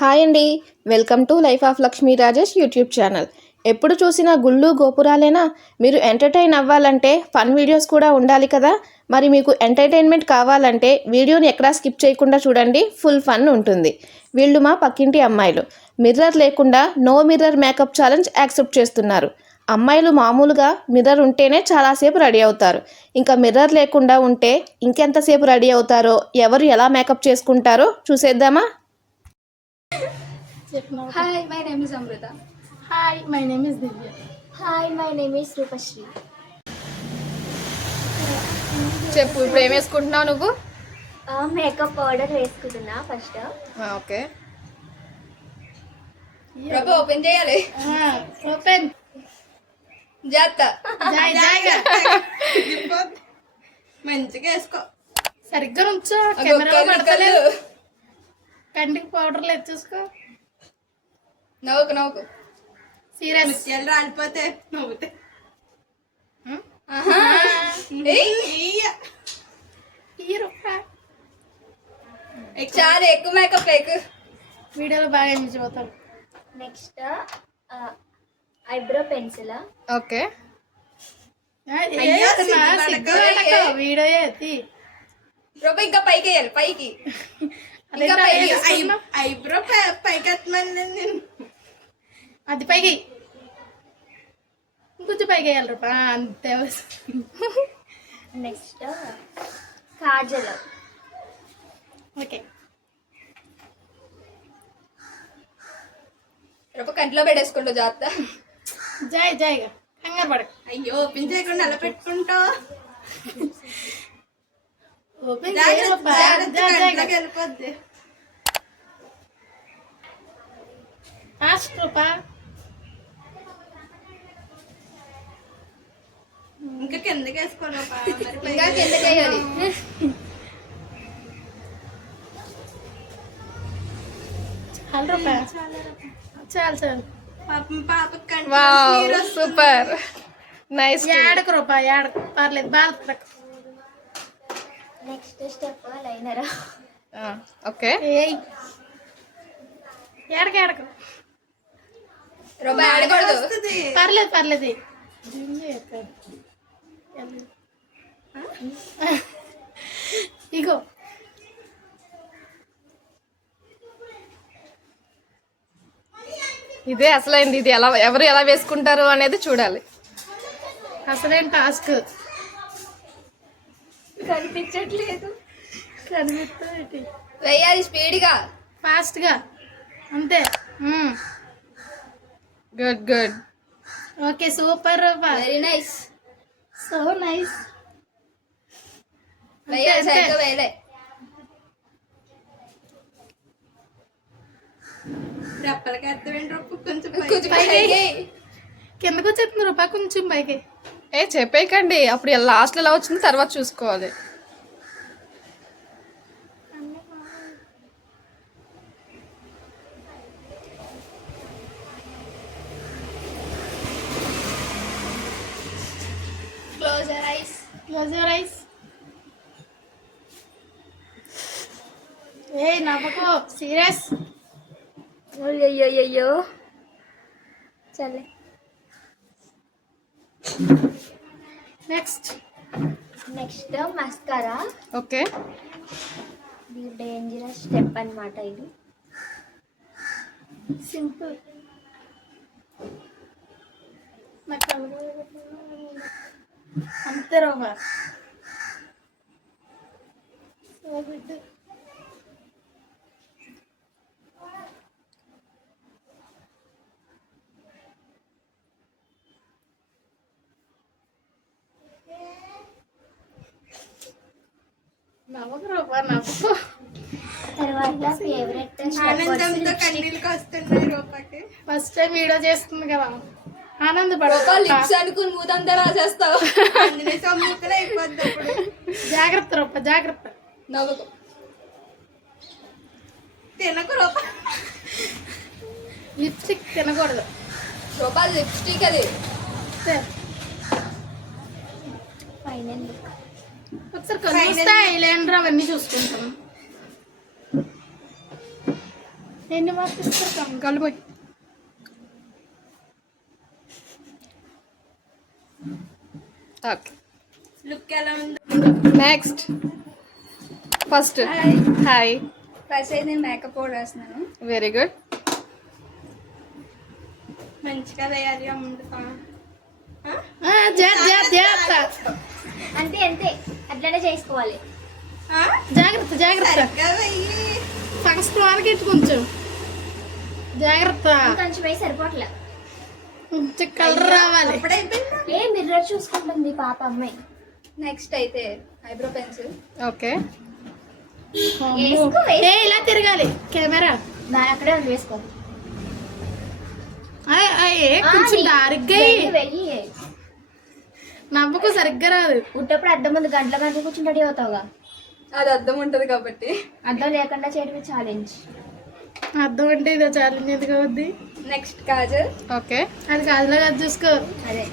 Hi అండి, welcome to life of Lakshmi Rajesh YouTube channel. ఎప్పుడు చూసినా గుళ్ళు గోపురాలేనా? మీరు ఎంటర్టైన్ అవ్వాలంటే ఫన్ వీడియోస్ కూడా ఉండాలి కదా. మరి మీకు ఎంటర్టైన్మెంట్ కావాలంటే వీడియోని ఎక్కడా స్కిప్ చేయకుండా చూడండి, ఫుల్ ఫన్ ఉంటుంది. వీళ్ళు మా పక్కింటి అమ్మాయిలు. మిర్రర్ లేకుండా no mirror makeup challenge accept చేస్తున్నారు. అమ్మాయిలు మామూలుగా మిర్రర్ ఉంటేనే చాలాసేపు రెడీ అవుతారు. ఇంకా మిర్రర్ లేకుండా ఉంటే ఇంకెంతసేపు రెడీ అవుతారో, ఎవరు ఎలా మేకప్ చేసుకుంటారో చూసేద్దామా? Hi, my name is Amrita. Hi, my name is Divya. Hi, my name is Rupashri. చెప్పు, ఇప్పుడు ఏం వేసుకుంటున్నావు నువ్వు? మేకప్ పౌడర్ వేసుకుంటున్నా ఫస్ట్. ఓకే, ఓపెన్ చేయాలి. ఓపెన్ జాగ్రత్త. మంచిగా వేసుకో. సరిగ్గా నుంచో, కెమెరా కంటికి పౌడర్లు ఎచ్చేసుకో. నవ్వుకు సీరియస్ రాలిపోతే నవ్వుతే. చాలా ఎక్కువ మేకప్ వీడియోలో బాగా ఎంజాయ్ అవుతారు. Next eyebrow pencil. Okay, video ఎత్తి ఇంకా పైకి వేయాలి. పైకి ఐబ్రో పైకి ఎత్తమని అది పైకి ఇంకొంచెం పైకి వేయాలి రూపా, అంతే. నెక్స్ట్ కాజల్. ఓకే, కంట్లో పెట్టేసుకుంటా జాగ్రత్త. జాయిగా కంగారు పడక. అయ్యో, ఓపెన్ చేయకుండా అలా పెట్టుకుంటా. ఓపెన్ వెళ్ళిపోద్ది. ఫాస్ట్ రూపా. ఇంకా కిందకి వేసుకోను. ఇంకా కిందకి వేయాలి. చాలు రూపా, చాలు. Super, nice. ఏడకు రూపా, ఏడకు, పర్లేదు, బాగా. Next step liner. ఓకే, ఏడకు పర్లేదు. ఇగో ఇదే అసలైంది. ఇది ఎవరు ఎలా వేసుకుంటారు అనేది చూడాలి. అసలేం టాస్క్. కనిపించట్లేదు. కనిపిస్తుంది. వేయాలి స్పీడ్గా, ఫాస్ట్గా, అంతే. Good. Okay, super. Very nice. So nice. వేయాలి. రెప్పలకి కొంచెం కిందకు వచ్చేస్తుంది రూపా, కొంచెం పైకి. చెప్పేయకండి, అప్పుడు లాస్ట్ ఎలా వచ్చింది తర్వాత చూసుకోవాలి. Close your eyes. Hey, నవ్వకు. సీరియస్. అయ్యో చల్లే. Next mascara. ఓకే, ఇది డేంజరస్ స్టెప్ అన్నమాట. ఇది సింపుల్. అంతే రోమా. So good. నవ్వకు రూపా, నవ్వు. తర్వాత ఫేవరెట్ ఆనందంతో కన్నీళ్ళకి వస్తున్నాయి రూపాకి. ఫస్ట్ టైం వీడియో చేస్తుంది కదా, ఆనందపడు. అనుకుని మూతంతా రాసేస్తావు. జాగ్రత్త రూప, జాగ్రత్త. నవ్వుకు. తినకు రూప. లిప్స్టిక్ తినకూడదు రూపా, లిప్స్టిక్ అది. ఫైనల్ ఒకసారి ఐలైనర్ అవన్నీ చూసుకుంటాం. ఎన్ని మార్క్స్ ఇస్తాం కలిపోయి ఓకే లుక్ ఎలా ఉంది? నెక్స్ట్ ఫస్ట్ హాయ్ ఫస్ట్ అయితే నేను మేకప్ పౌడర్ వేస్తున్నాను. Very good. మంచిగా వేయాలి అమ్ముతా. అంతే అంతే అట్లనే చేసుకోవాలి. జాగ్రత్త జాగ్రత్త ఫస్ట్ వరకు కొంచెం జాగ్రత్త. కొంచెం వేసి సరిపోట్లే. కొంచెం కలర్ రావాలి. ఏ మిర్రర్ చూసుకుంటుంది పాప అమ్మాయి. నెక్స్ట్ అయితే ఐబ్రో పెన్సిల్. ఓకే వేసుకో, ఏ ఇలా తిరగాలి కెమెరా. అక్కడే ఉంది వేసుకో. కొంచెం డార్క్గా వెయ్యి నవ్వుకు సరిగ్గా రాదు. ఉట్టప్పుడు అద్దం ముందు గంటల కూర్చుని రెడీ అవుతావుగా. అది అద్దం ఉంటది కాబట్టి అద్దం లేకుండా చేయడమే ఛాలెంజ్. అర్థం అంటే ఇదో ఛాలెంజ్ ఎందుకు అవుద్ది. నెక్స్ట్ కాజల్. ఓకే అది కాదులో కాదు చూసుకో. అదే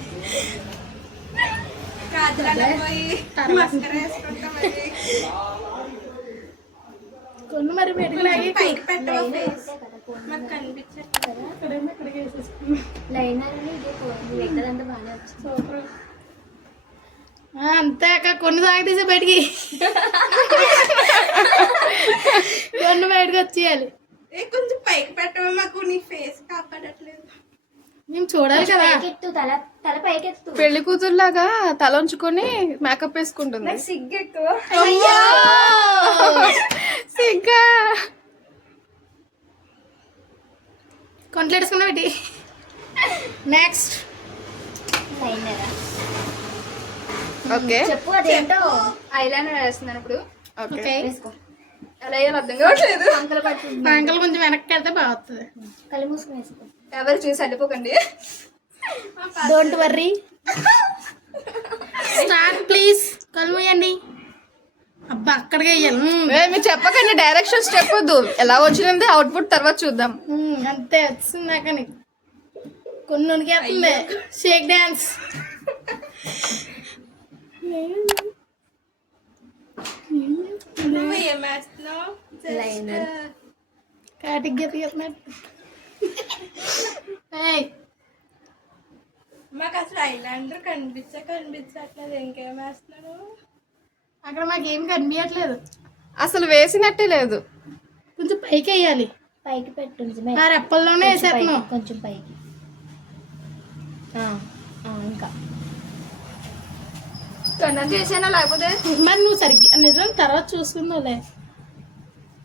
కొన్ని మరి మెరుగులాగి లైనర్ ఎక్కడంతా బాగానే వచ్చింది. అంతే అక్క కొన్ని సాగి తీసే బయటికి కొన్ని బయటకు వచ్చేయాలి. కొంచెం పైకి పెట్టవా, మాకు నీ ఫేస్ కాపాడట్లేదు. మేము చూడాలి కదా. పైకెత్తు, తల పైకెత్తు. పెళ్లి కూతురులాగా తల ఉంచుకొని మేకప్ వేసుకుంటుంది. నాకు సిగ్గు ఎక్కువ. సిగ్గా కొంటలు వేసుకున్నా పెట్టి. నెక్స్ట్ లైనర్ ఓకే చెప్పు అదేంటో. ఐలైనర్ వేస్తున్నాను ఇప్పుడు. ఓకే వేసుకో. అలా అయ్యాలి అర్థం కావట్లేదు. అంకలు పడుతుంది. అంకల్ కొంచెం వెనక్కి వెళ్తే బాగుతుంది. కళ్ళు మూసుకుని వేసుకో. ఎవరు చూసి అడ్డుకోకండి. Don't worry. Start please. కళ్ళు మూయండి. అబ్బా అక్కడికి వెయ్యాలి. మీరు చెప్పకండి, డైరెక్షన్స్ చెప్పొద్దు. ఎలా వచ్చినది అవుట్పుట్ తర్వాత చూద్దాం. అంతే వచ్చింది కానీ కొన్ని ఉనికేస్తుంది. షేక్ డాన్స్. నువ్వు ఏం వేస్తున్నావు? లైనర్ కాటికి గెత్తుకెళ్తున్నట్టు. మాకు అసలు ఐలాండర్ కనిపించట్లేదు. ఇంకేం వేస్తున్నాను? అక్కడ మాకు ఏం కనిపించట్లేదు. అసలు వేసినట్టే లేదు. కొంచెం పైకి వేయాలి. పైకి పెట్టు. నిజమే. ఆ రెప్పల్లోనే వేసేస్తున్నాం. కొంచెం పైకి. ఇంకా తొందర చేసానా లేకపోతే? మరి నువ్వు సరిగ్గా నిజం తర్వాత చూసుకుందావులే.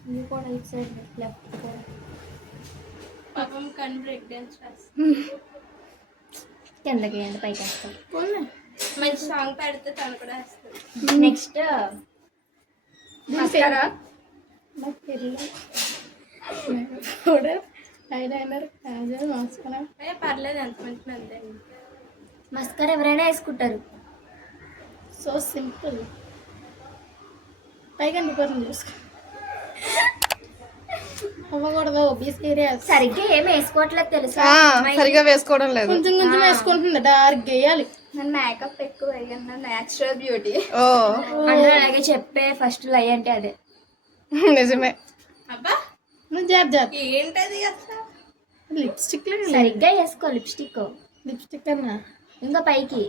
ఇది కూడా ఇటు సైడ్ లెఫ్ట్ కూడా. పాపం కన్ బ్రేక్ డాన్స్ కిందకి వేయండి, పైకి వేస్తాం. మంచి సాంగ్ పెడితే తను కూడా వేస్తుంది. Next mascara. ఐలైనర్, కాజల్, మాస్కరా. పర్లేదు, ఎంత మంచి మంది. మస్కర్ ఎవరైనా వేసుకుంటారు. So simple. పైగా అండిపోతుంది చూసుకో. అవ్వకూడదు ఒబియస్ ఏరియా. సరిగ్గా ఏం వేసుకోవట్లేదు తెలుసా. సరిగా వేసుకోవడం లేదు. కొంచెం కొంచెం వేసుకుంటుంది. డార్క్ వేయాలి. నేను మేకప్ ఎక్కువ వేయను. Natural beauty. ఓ అందరూ అలాగే చెప్పే ఫస్ట్ లై అంటే అదే. నిజమే. అబ్బా నువ్వు జాగ్రత్త. ఏంటది అసలు? లిప్స్టిక్ సరిగ్గా వేసుకో. లిప్స్టిక్ లిప్స్టిక్ అన్నా ఇంకా పైకి.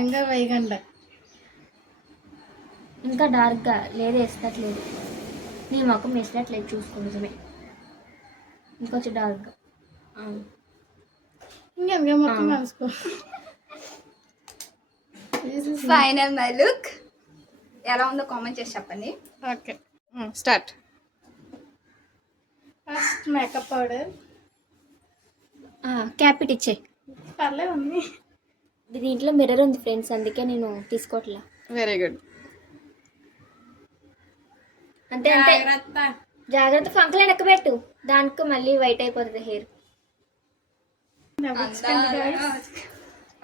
ఇంకా వేయకండ. ఇంకా డార్క్గా లేదు, వేసినట్లేదు. నీ మొఖం వేసినట్లేదు చూసుకో. నిజమే. ఇంకొంచెం డార్క్గా. ఇంకెందుకే మొత్తం రాసుకో. ఫైనల్ మై లుక్ ఎలా ఉందో కామెంట్ చేసి చెప్పండి. Okay start. First makeup powder. క్యాపిట్ ఇచ్చే. పర్లేదు ఉంది. దీంట్లో మిర్రర్ ఉంది ఫ్రెండ్స్, అందుకే నేను తీసుకోవట్లా. Very good. అంతే అంతే. జాగ్రత్త. ఫంక్లు వెనక్కబెట్టు. దానికి మళ్ళీ వైట్ అయిపోతుంది హెయిర్.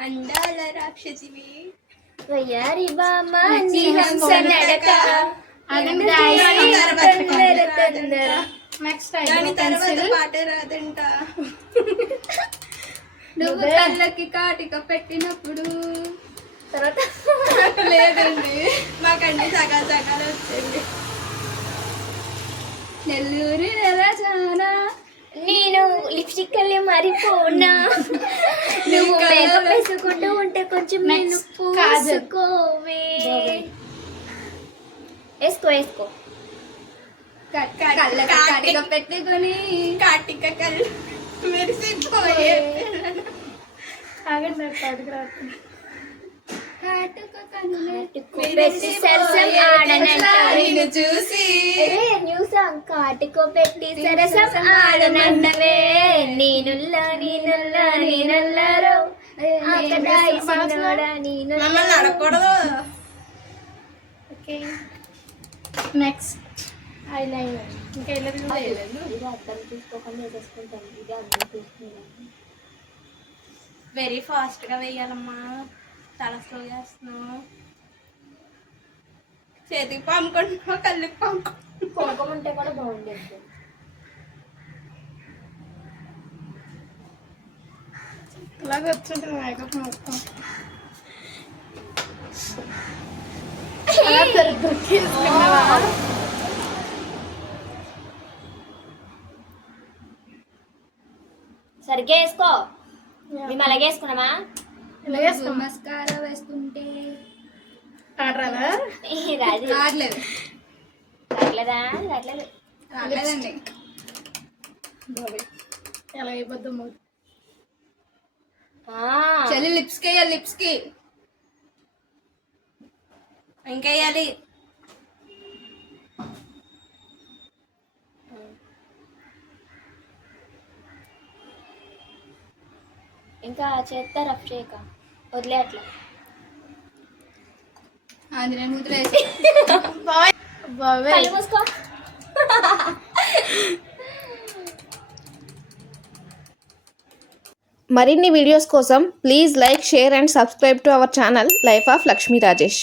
అందాల రాక్షసివి వయ్యారి బామ్మ నీ హంస నడక. నెక్స్ట్ దాని తర్వాత పాటే రాదంట. నువ్వు కళ్ళకి కాటిక పెట్టినప్పుడు తర్వాత లేదండి, మాకండి సగాలు సగాలు వచ్చింది. నెల్లూరు నెలజానా నేను లిప్స్టిక్ వెళ్ళి మరిపోనా నువ్వు మేకప్ వేసుకుంటూ ఉంటే కొంచెం నేను పూసుకోవే వేసుకో కళ్ళకి కాటిక పెట్టుకొని కాటిక కళ్ళు మెరిసిపోయే ఆగండి పాటకు రాకుండా కాటుక కన్నులే పెట్టి సరసం ఆడనంటవే నిన్ను చూసి న్యూ సాంగ్ కాటుకో పెట్టి సరసం ఆడనంటవే నేనుల్లారో మమ్మల్ని అడగకూడదు. ఓకే నెక్స్ట్ ఐలైనర్ ఇంకా ఇది అర్థం చూసుకోకుండా వేసేసుకుంటాను ఇది అర్థం చూసుకుంటాను వెరీ ఫాస్ట్ గా వేయాలమ్మా, చాలా స్లో చేస్తున్నావు. చేతికి పాముకుంటున్నావు, కళ్ళకి పాముకుంటున్నావు. కోపం ఉంటే కూడా బాగుండేది ఇలాగ వచ్చింటుంది మేకప్ మొత్తం. సరిగ్గా వేసుకో మేము అలాగే వేసుకున్నామా మస్కారా వేసుకుంటే ఆడరాదా? రాదు రావట్లేదు రావట్లేదా రాలేదండి. ఎలా అయిపోద్దాం చెల్లి లిప్స్కి వేయాలి, లిప్స్కి ఇంకా వేయాలి. ఇంకా చేస్తా రఫ్ చేయక వదిలే అట్లా ఆంజనేయ ముద్ర వేసి బాబాయ్ కళ్ళు మూసుకో మరిన్ని వీడియోస్ కోసం please like, share and subscribe to our channel life of Lakshmi Rajesh.